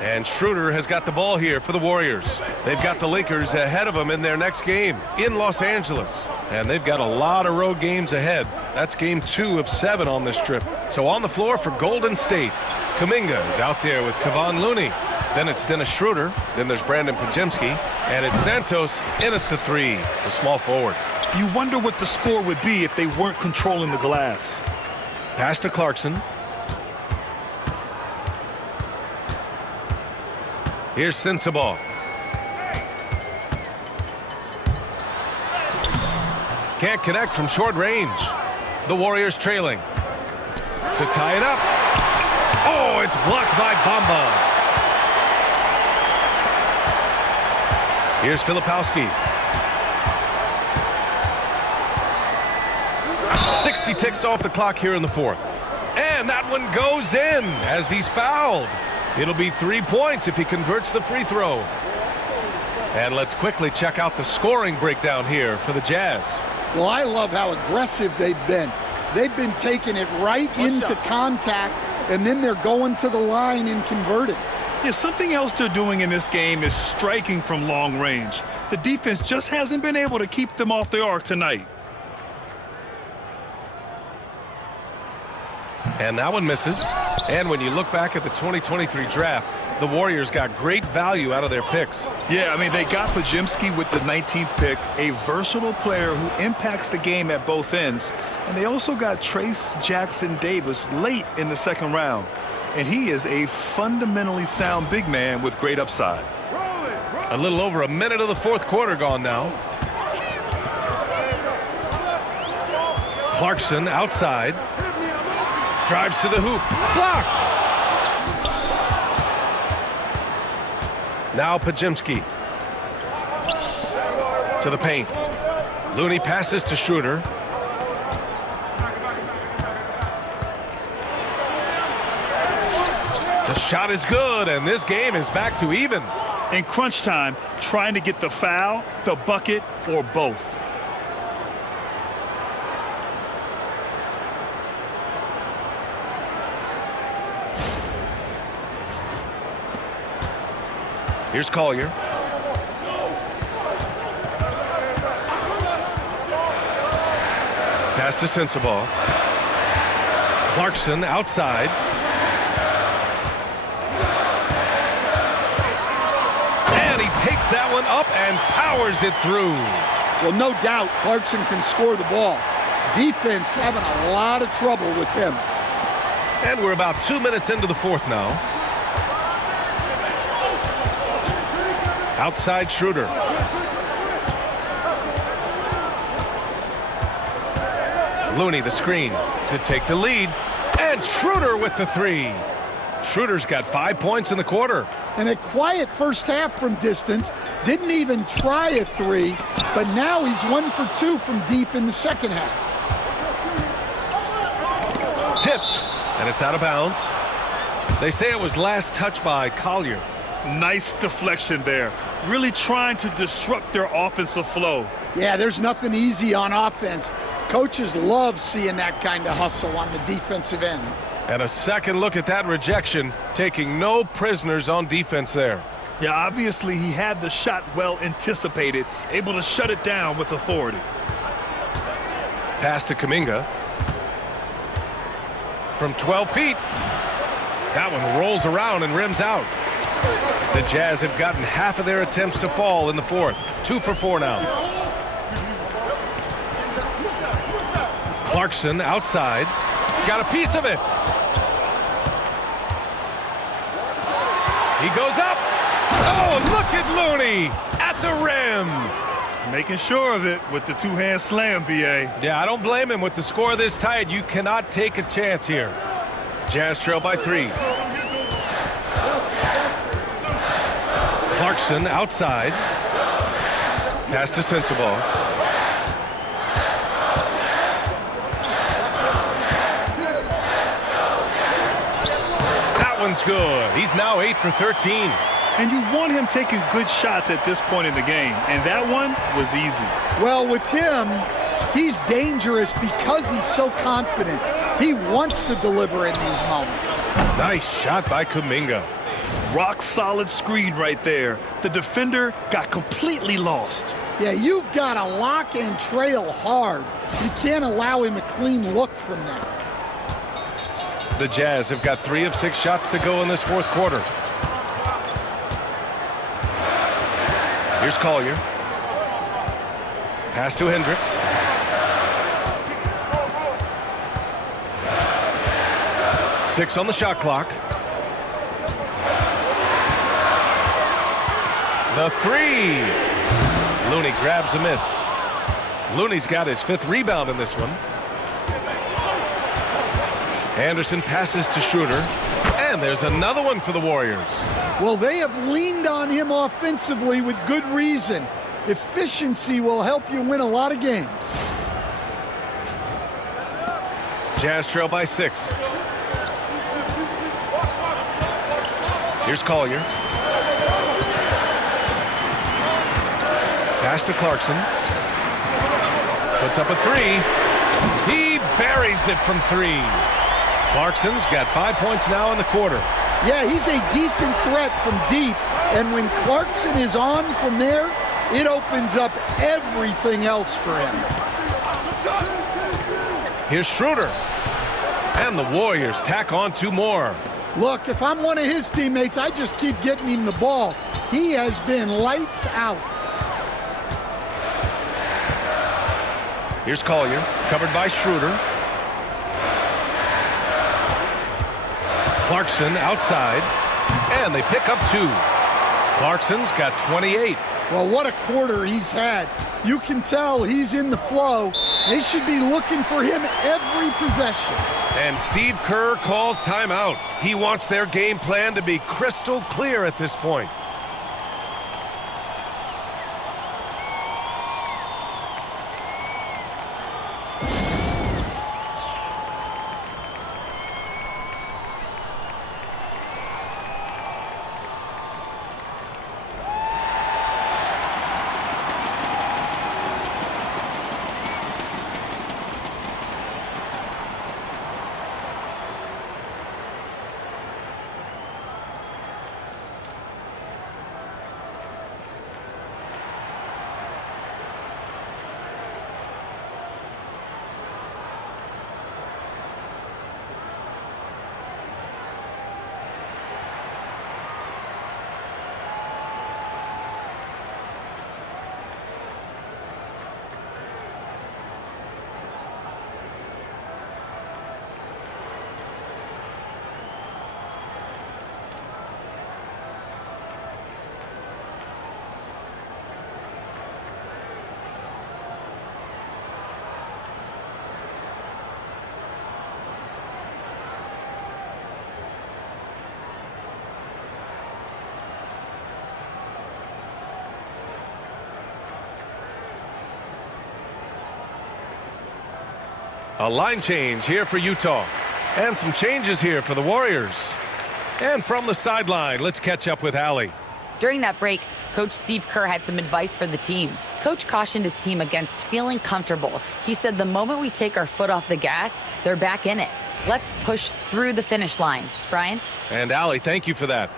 And Schroeder has got the ball here for the Warriors. They've got the Lakers ahead of them in their next game in Los Angeles. And they've got a lot of road games ahead. That's game 2 of 7 on this trip. So on the floor for Golden State, Kuminga is out there with Kevon Looney. Then it's Dennis Schroeder. Then there's Brandon Pajemski. And it's Santos in at the 3, the small forward. You wonder what the score would be if they weren't controlling the glass. Pass to Clarkson. Here's Sensabaugh. Can't connect from short range. The Warriors trailing. To tie it up. Oh, it's blocked by Bamba. Here's Filipowski. 60 ticks off the clock here in the 4th. And that one goes in as he's fouled. It'll be 3 points if he converts the free throw. And let's quickly check out the scoring breakdown here for the Jazz. Well, I love how aggressive they've been. They've been taking it right into contact, and then they're going to the line and converting. Yeah, something else they're doing in this game is striking from long range. The defense just hasn't been able to keep them off the arc tonight. And that one misses. And when you look back at the 2023 draft, the Warriors got great value out of their picks. Yeah, I mean, they got Pajemski with the 19th pick, a versatile player who impacts the game at both ends. And they also got Trace Jackson Davis late in the 2nd round. And he is a fundamentally sound big man with great upside. A little over a minute of the 4th quarter gone now. Clarkson outside. Drives to the hoop. Blocked. Now Pajemski. To the paint. Looney passes to Schroeder. The shot is good, and this game is back to even. In crunch time, trying to get the foul, the bucket, or both. Here's Collier. Pass to Sensabaugh. Clarkson outside. And he takes that one up and powers it through. Well, no doubt Clarkson can score the ball. Defense having a lot of trouble with him. And we're about 2 minutes into the 4th now. Outside Schroeder. Looney the screen to take the lead. And Schroeder with the 3. Schroeder's got 5 points in the quarter. And a quiet first half from distance. Didn't even try a 3, but now he's 1 for 2 from deep in the 2nd half. Tipped, and it's out of bounds. They say it was last touched by Collier. Nice deflection there. Really trying to disrupt their offensive flow. Yeah, there's nothing easy on offense. Coaches love seeing that kind of hustle on the defensive end. And a second look at that rejection, taking no prisoners on defense there. Yeah, obviously he had the shot well anticipated, able to shut it down with authority. Pass to Kuminga. From 12 feet. That one rolls around and rims out. The Jazz have gotten half of their attempts to fall in the 4th. 2 for 4 now. Clarkson outside. Got a piece of it. He goes up. Oh, look at Looney at the rim. Making sure of it with the 2-hand slam, B.A. Yeah, I don't blame him. With the score this tight, you cannot take a chance here. Jazz trail by 3. Clarkson outside. Pass to Sensabaugh. That one's good. He's now 8 for 13. And you want him taking good shots at this point in the game, and that one was easy. Well, with him, he's dangerous because he's so confident. He wants to deliver in these moments. Nice shot by Kuminga. Rock solid screen right there. The defender got completely lost. Yeah, you've got to lock and trail hard. You can't allow him a clean look from there. The Jazz have got 3 of 6 shots to go in this fourth quarter. Here's Collier. Pass to Hendricks. Six on the shot clock. The three. Looney grabs a miss. Looney's got his 5th rebound in this one. Anderson passes to Schroeder. And there's another one for the Warriors. Well, they have leaned on him offensively with good reason. Efficiency will help you win a lot of games. Jazz trail by 6. Here's Collier. Pass to Clarkson. Puts up a 3. He buries it from 3. Clarkson's got 5 points now in the quarter. Yeah, he's a decent threat from deep. And when Clarkson is on from there, it opens up everything else for him. Here's Schroeder. And the Warriors tack on 2 more. Look, if I'm one of his teammates, I just keep getting him the ball. He has been lights out. Here's Collier, covered by Schroeder. Clarkson outside, and they pick up 2. Clarkson's got 28. Well, what a quarter he's had. You can tell he's in the flow. They should be looking for him every possession. And Steve Kerr calls timeout. He wants their game plan to be crystal clear at this point. A line change here for Utah. And some changes here for the Warriors. And from the sideline, let's catch up with Allie. During that break, Coach Steve Kerr had some advice for the team. Coach cautioned his team against feeling comfortable. He said the moment we take our foot off the gas, they're back in it. Let's push through the finish line. Brian? And Allie, thank you for that.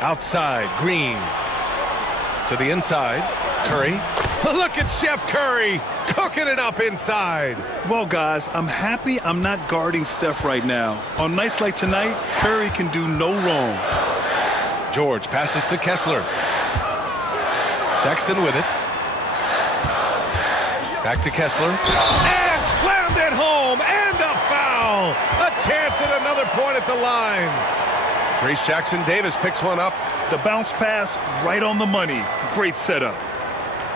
Outside, Green. To the inside, Curry. Look at Chef Curry cooking it up inside. Well, guys, I'm happy I'm not guarding Steph right now. On nights like tonight, Curry can do no wrong. George passes to Kessler. Sexton with it. Back to Kessler. And slammed it home. And a foul. A chance at another point at the line. Trace Jackson-Davis picks one up. The bounce pass right on the money. Great setup.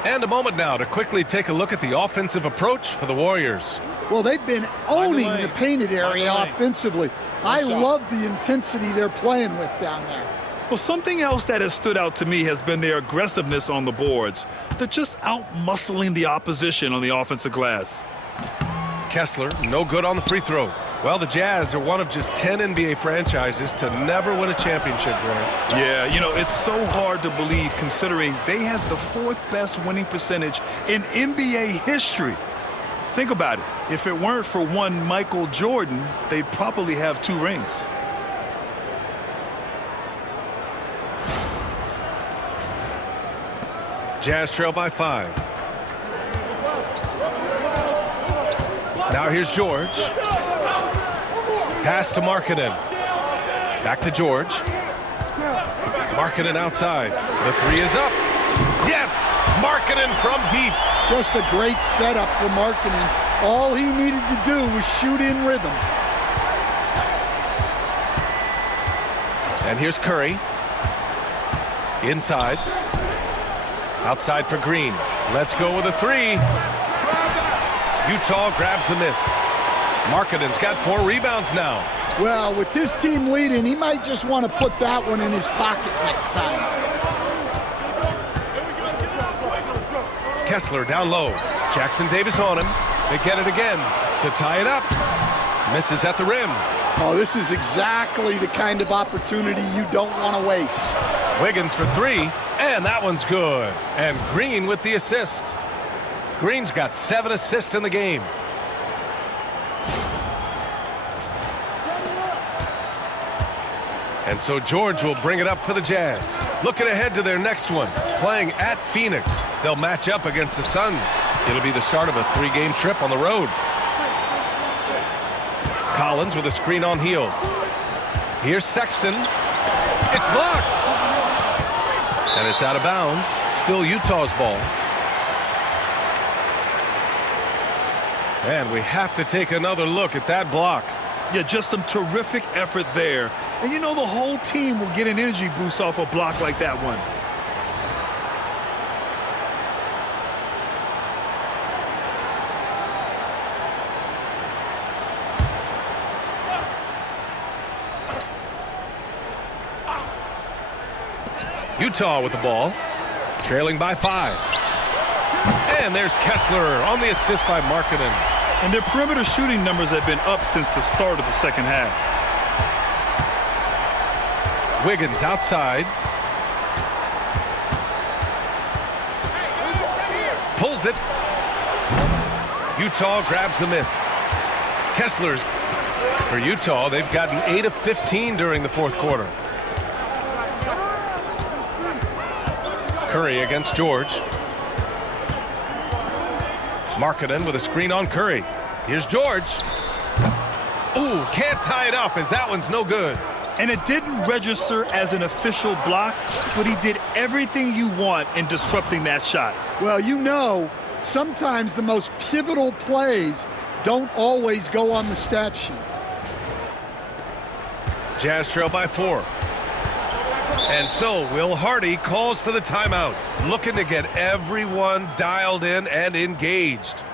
And a moment now to quickly take a look at the offensive approach for the Warriors. Well, they've been owning the painted area offensively. I love the intensity they're playing with down there. Well, something else that has stood out to me has been their aggressiveness on the boards. They're just out-muscling the opposition on the offensive glass. Kessler, no good on the free throw. Well, the Jazz are one of just 10 NBA franchises to never win a championship, Grant. Yeah, you know, it's so hard to believe considering they had the 4th best winning percentage in NBA history. Think about it. If it weren't for one Michael Jordan, they'd probably have 2 rings. Jazz trail by 5. Now here's George. Pass to Markkanen. Back to George. Markkanen outside. The 3 is up. Yes! Markkanen from deep. Just a great setup for Markkanen. All he needed to do was shoot in rhythm. And here's Curry. Inside. Outside for Green. Let's go with a 3. Utah grabs the miss. Markkanen's got 4 rebounds now. Well, with this team leading, he might just want to put that one in his pocket next time. Kessler down low. Jackson Davis on him. They get it again to tie it up. Misses at the rim. Oh, this is exactly the kind of opportunity you don't want to waste. Wiggins for 3, and that one's good. And Green with the assist. Green's got 7 assists in the game. And so George will bring it up for the Jazz. Looking ahead to their next one, playing at Phoenix. They'll match up against the Suns. It'll be the start of a 3-game trip on the road. Collins with a screen on Hield. Here's Sexton. It's blocked. And it's out of bounds. Still Utah's ball. And we have to take another look at that block. Yeah, just some terrific effort there. And you know the whole team will get an energy boost off a block like that one. Utah with the ball, trailing by 5. And there's Kessler on the assist by Markkanen. And their perimeter shooting numbers have been up since the start of the second half. Wiggins outside. Pulls it. Utah grabs the miss. Kessler's for Utah. They've gotten 8 of 15 during the 4th quarter. Curry against George. Markkanen with a screen on Curry. Here's George. Ooh, can't tie it up as that one's no good. And it didn't register as an official block, but he did everything you want in disrupting that shot. Well, you know, sometimes the most pivotal plays don't always go on the stat sheet. Jazz trail by 4. And so Will Hardy calls for the timeout, looking to get everyone dialed in and engaged.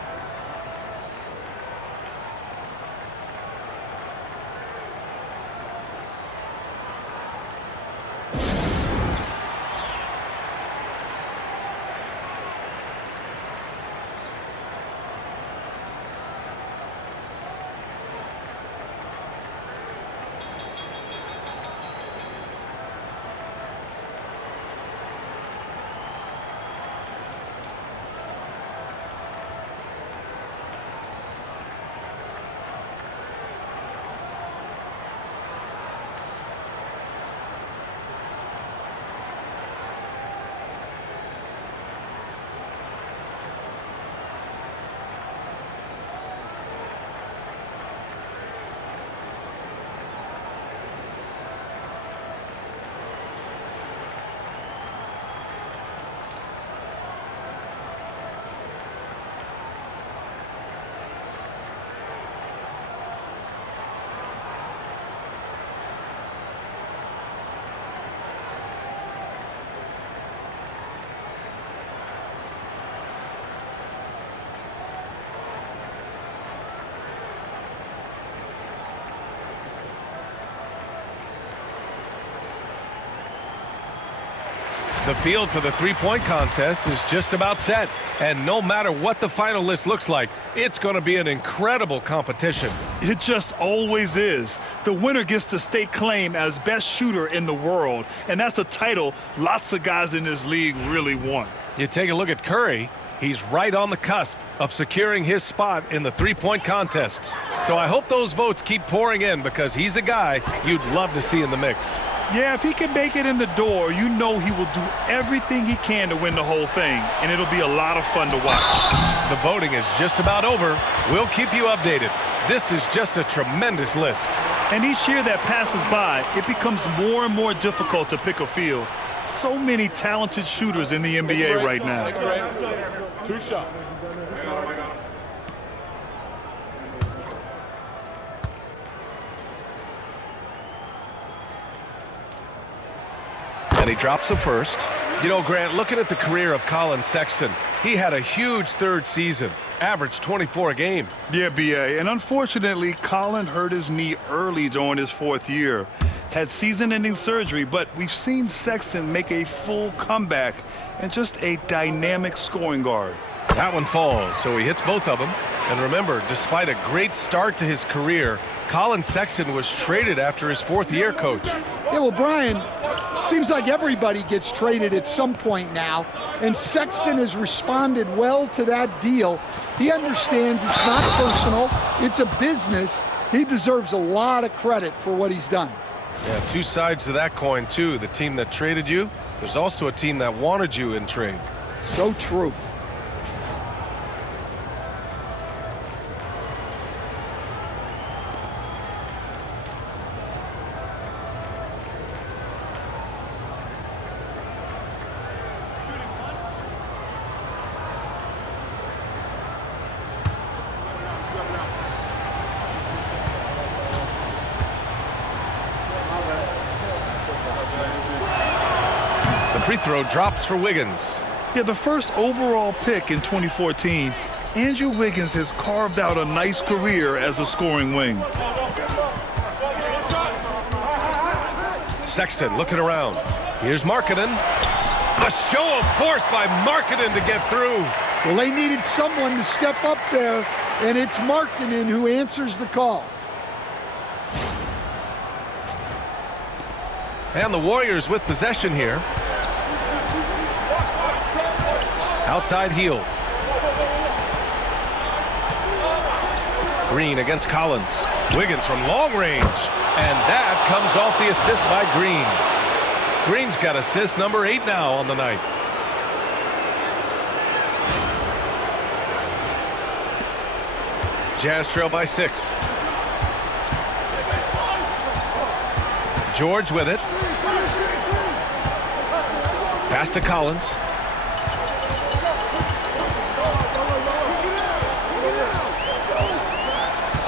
The field for the three-point contest is just about set. And no matter what the final list looks like, it's going to be an incredible competition. It just always is. The winner gets to stake claim as best shooter in the world. And that's a title lots of guys in this league really want. You take a look at Curry. He's right on the cusp of securing his spot in the three-point contest. So I hope those votes keep pouring in because he's a guy you'd love to see in the mix. Yeah, if he can make it in the door, you know he will do everything he can to win the whole thing, and it'll be a lot of fun to watch. The voting is just about over. We'll keep you updated. This is just a tremendous list. And each year that passes by, it becomes more and more difficult to pick a field. So many talented shooters in the NBA right now. 2 shots. And he drops the first. You know, Grant, looking at the career of Colin Sexton, he had a huge third season, averaged 24 a game. Yeah, B.A. And unfortunately, Colin hurt his knee early during his 4th year. Had season-ending surgery, but we've seen Sexton make a full comeback and just a dynamic scoring guard. That one falls, so he hits both of them. And remember, despite a great start to his career, Colin Sexton was traded after his 4th year, Coach. Yeah, well, Brian, seems like everybody gets traded at some point now, and Sexton has responded well to that deal. He understands it's not personal, it's a business. He deserves a lot of credit for what he's done. Yeah, 2 sides to that coin, too. The team that traded you, there's also a team that wanted you in trade. So true. Free throw drops for Wiggins. Yeah, the first overall pick in 2014, Andrew Wiggins has carved out a nice career as a scoring wing. Sexton looking around. Here's Markkanen. A show of force by Markkanen to get through. Well, they needed someone to step up there, and it's Markkanen who answers the call. And the Warriors with possession here. Outside heel. Green against Collins. Wiggins from long range. And that comes off the assist by Green. Green's got assist number 8 now on the night. Jazz trail by 6. George with it. Pass to Collins.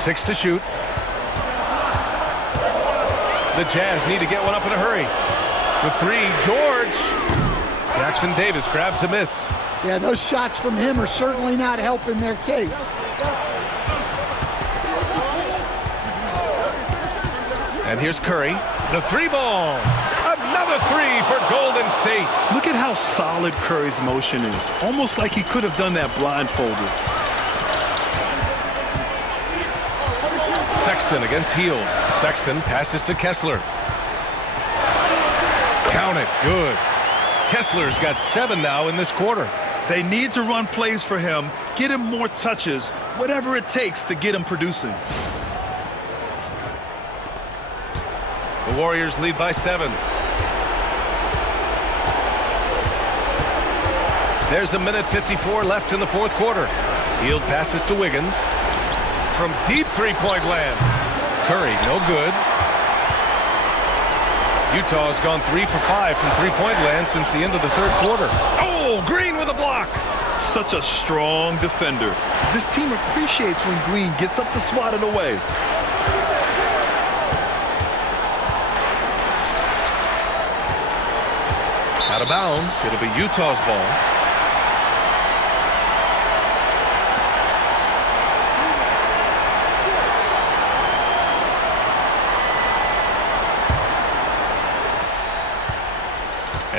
6 to shoot. The Jazz need to get one up in a hurry. For 3, George. Jackson Davis grabs the miss. Yeah, those shots from him are certainly not helping their case. And here's Curry. The 3-ball. Another 3 for Golden State. Look at how solid Curry's motion is. Almost like he could have done that blindfolded. Sexton against Hield. Sexton passes to Kessler. Count it. Good. Kessler's got 7 now in this quarter. They need to run plays for him, get him more touches, whatever it takes to get him producing. The Warriors lead by 7. There's 1:54 left in the 4th quarter. Hield passes to Wiggins. From deep three-point land. Curry, no good. Utah's gone 3 for 5 from three-point land since the end of the 3rd quarter. Oh, Green with a block. Such a strong defender. This team appreciates when Green gets up to swat it away. Out of bounds. It'll be Utah's ball.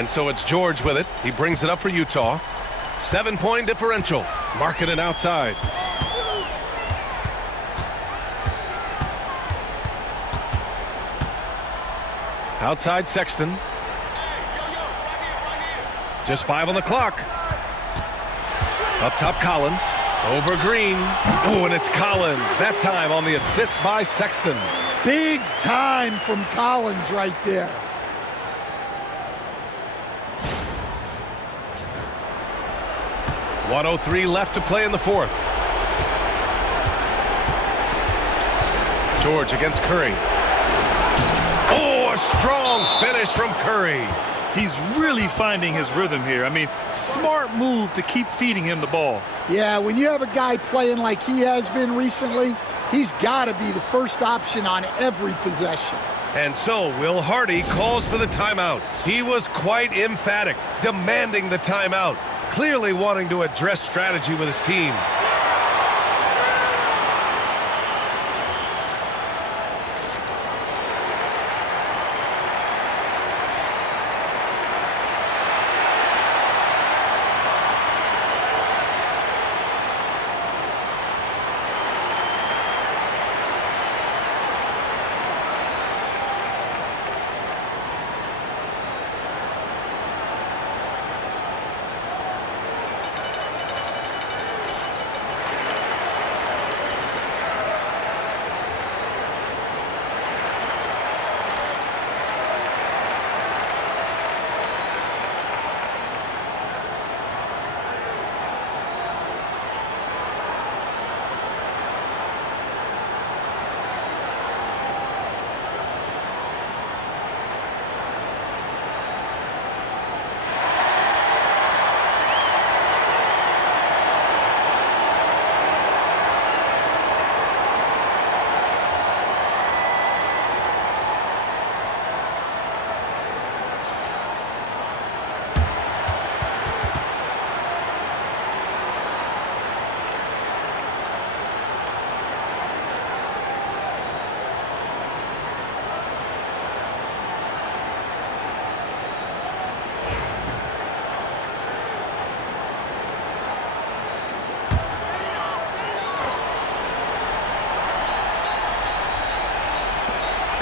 And so it's George with it. He brings it up for Utah. 7-point differential. Marking it outside. Outside Sexton. Just 5 on the clock. Up top Collins. Over Green. Oh, and it's Collins. That time on the assist by Sexton. Big time from Collins right there. .103 left to play in the fourth. George against Curry. Oh, a strong finish from Curry. He's really finding his rhythm here. I mean, smart move to keep feeding him the ball. Yeah, when you have a guy playing like he has been recently, he's got to be the first option on every possession. And so Will Hardy calls for the timeout. He was quite emphatic, demanding the timeout, clearly wanting to address strategy with his team.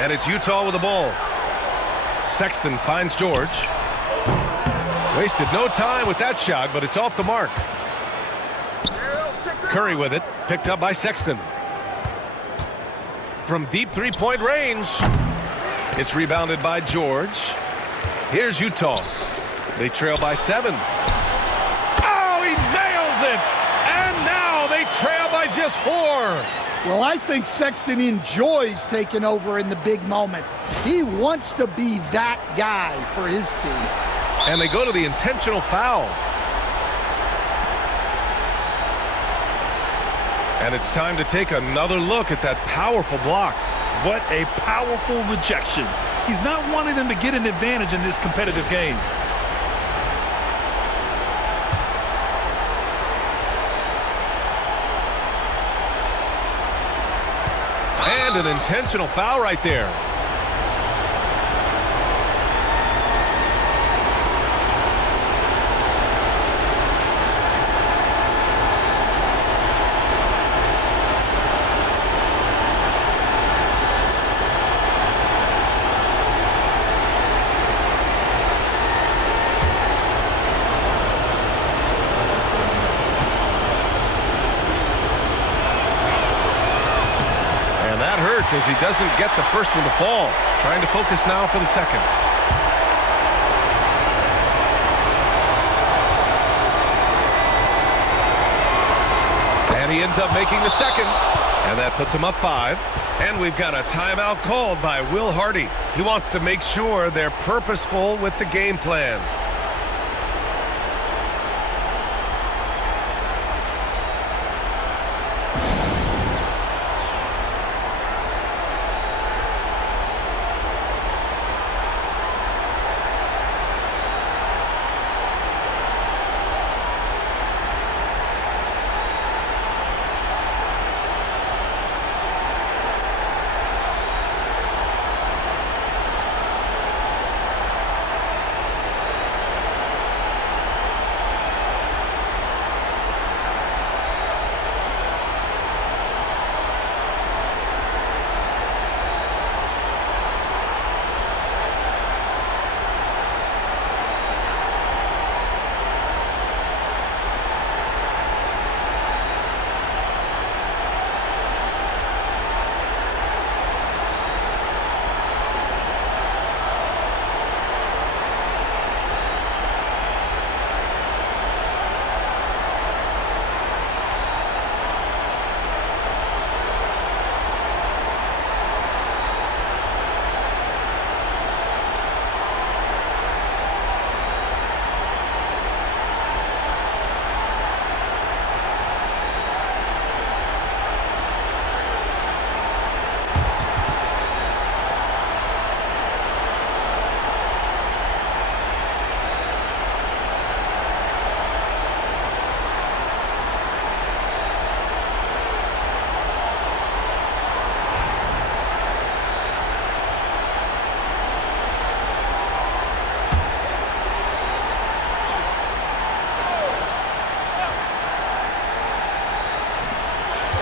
And it's Utah with the ball. Sexton finds George. Wasted no time with that shot, but it's off the mark. Curry with it, picked up by Sexton. From deep three-point range. It's rebounded by George. Here's Utah. They trail by 7. Oh, he nails it! And now they trail by just 4. Well, I think Sexton enjoys taking over in the big moments. He wants to be that guy for his team. And they go to the intentional foul. And it's time to take another look at that powerful block. What a powerful rejection. He's not wanting them to get an advantage in this competitive game. And an intentional foul right there. As he doesn't get the first one to fall. Trying to focus now for the second. And he ends up making the second. And that puts him up 5. And we've got a timeout called by Will Hardy. He wants to make sure they're purposeful with the game plan.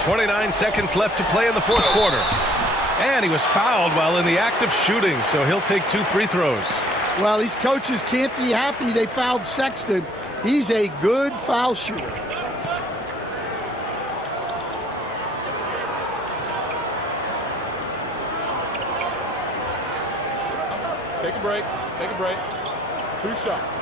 29 seconds left to play in the fourth quarter. And he was fouled while in the act of shooting, so he'll take 2 free throws. Well, these coaches can't be happy they fouled Sexton. He's a good foul shooter. Take a break. Take a break. 2 shots.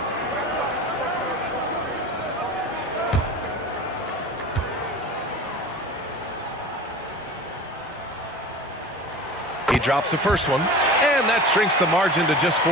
He drops the first one, and that shrinks the margin to just 4.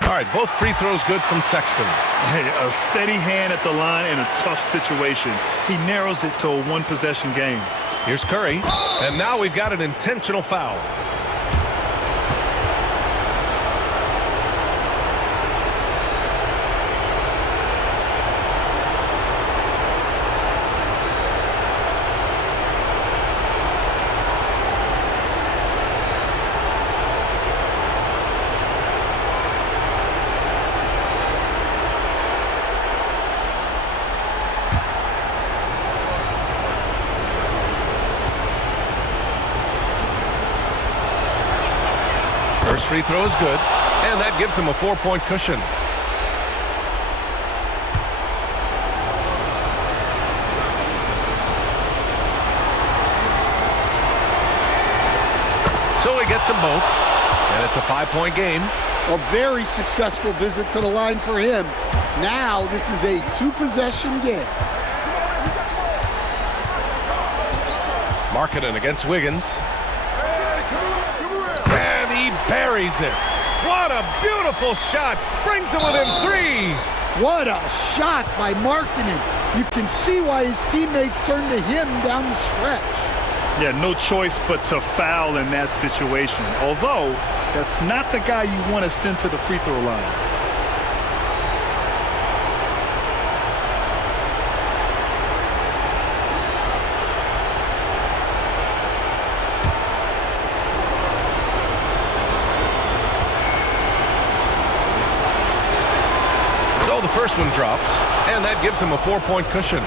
All right, both free throws good from Sexton. Hey, a steady hand at the line in a tough situation. He narrows it to a 1-possession game. Here's Curry, and now we've got an intentional foul. First free throw is good, and that gives him a 4-point cushion. So he gets them both, and it's a 5-point game. A very successful visit to the line for him. Now this is a 2-possession game. Markkanen against Wiggins. And he buries it. What a beautiful shot. Brings him within 3. What a shot by Markkanen. You can see why his teammates turned to him down the stretch. Yeah, no choice but to foul in that situation. Although, that's not the guy you want to send to the free throw line. So the first one drops, and that gives him a 4-point cushion.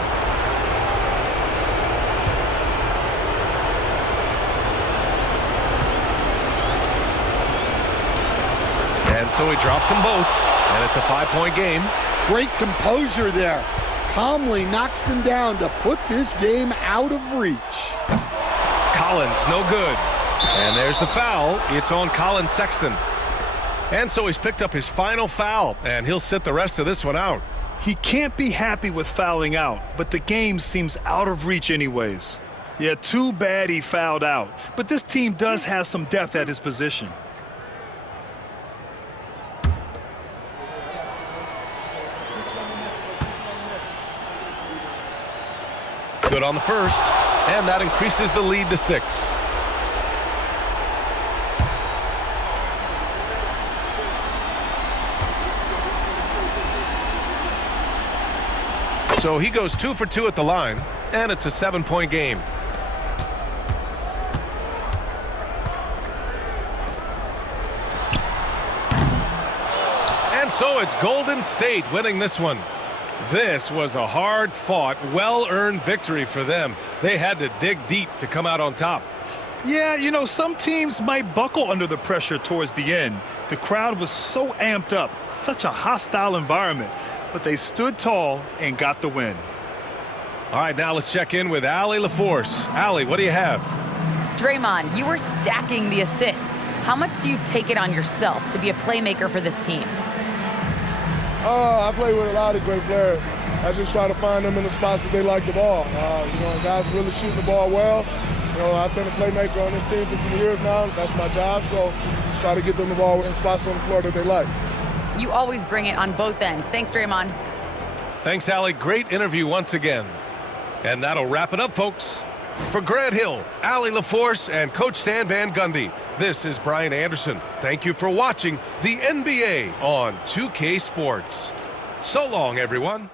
And so he drops them both, and it's a 5-point game. Great composure there. Calmly knocks them down to put this game out of reach. Collins, no good. And there's the foul. It's on Colin Sexton. And so he's picked up his final foul, and he'll sit the rest of this one out. He can't be happy with fouling out, but the game seems out of reach anyways. Yeah, too bad he fouled out. But this team does have some depth at his position. Good on the first, and that increases the lead to 6. So he goes 2 for 2 at the line, and it's a 7-point game. And so it's Golden State winning this one. This was a hard-fought, well-earned victory for them. They had to dig deep to come out on top. Yeah, you know, some teams might buckle under the pressure towards the end. The crowd was so amped up, such a hostile environment. But they stood tall and got the win. All right, now let's check in with Allie LaForce. Allie, what do you have? Draymond, you were stacking the assists. How much do you take it on yourself to be a playmaker for this team? I play with a lot of great players. I just try to find them in the spots that they like the ball. Guys really shooting the ball well. I've been a playmaker on this team for some years now. That's my job, so just try to get them the ball in spots on the floor that they like. You always bring it on both ends. Thanks, Draymond. Thanks, Allie. Great interview once again. And that'll wrap it up, folks. For Grant Hill, Allie LaForce, and Coach Stan Van Gundy, this is Brian Anderson. Thank you for watching the NBA on 2K Sports. So long, everyone.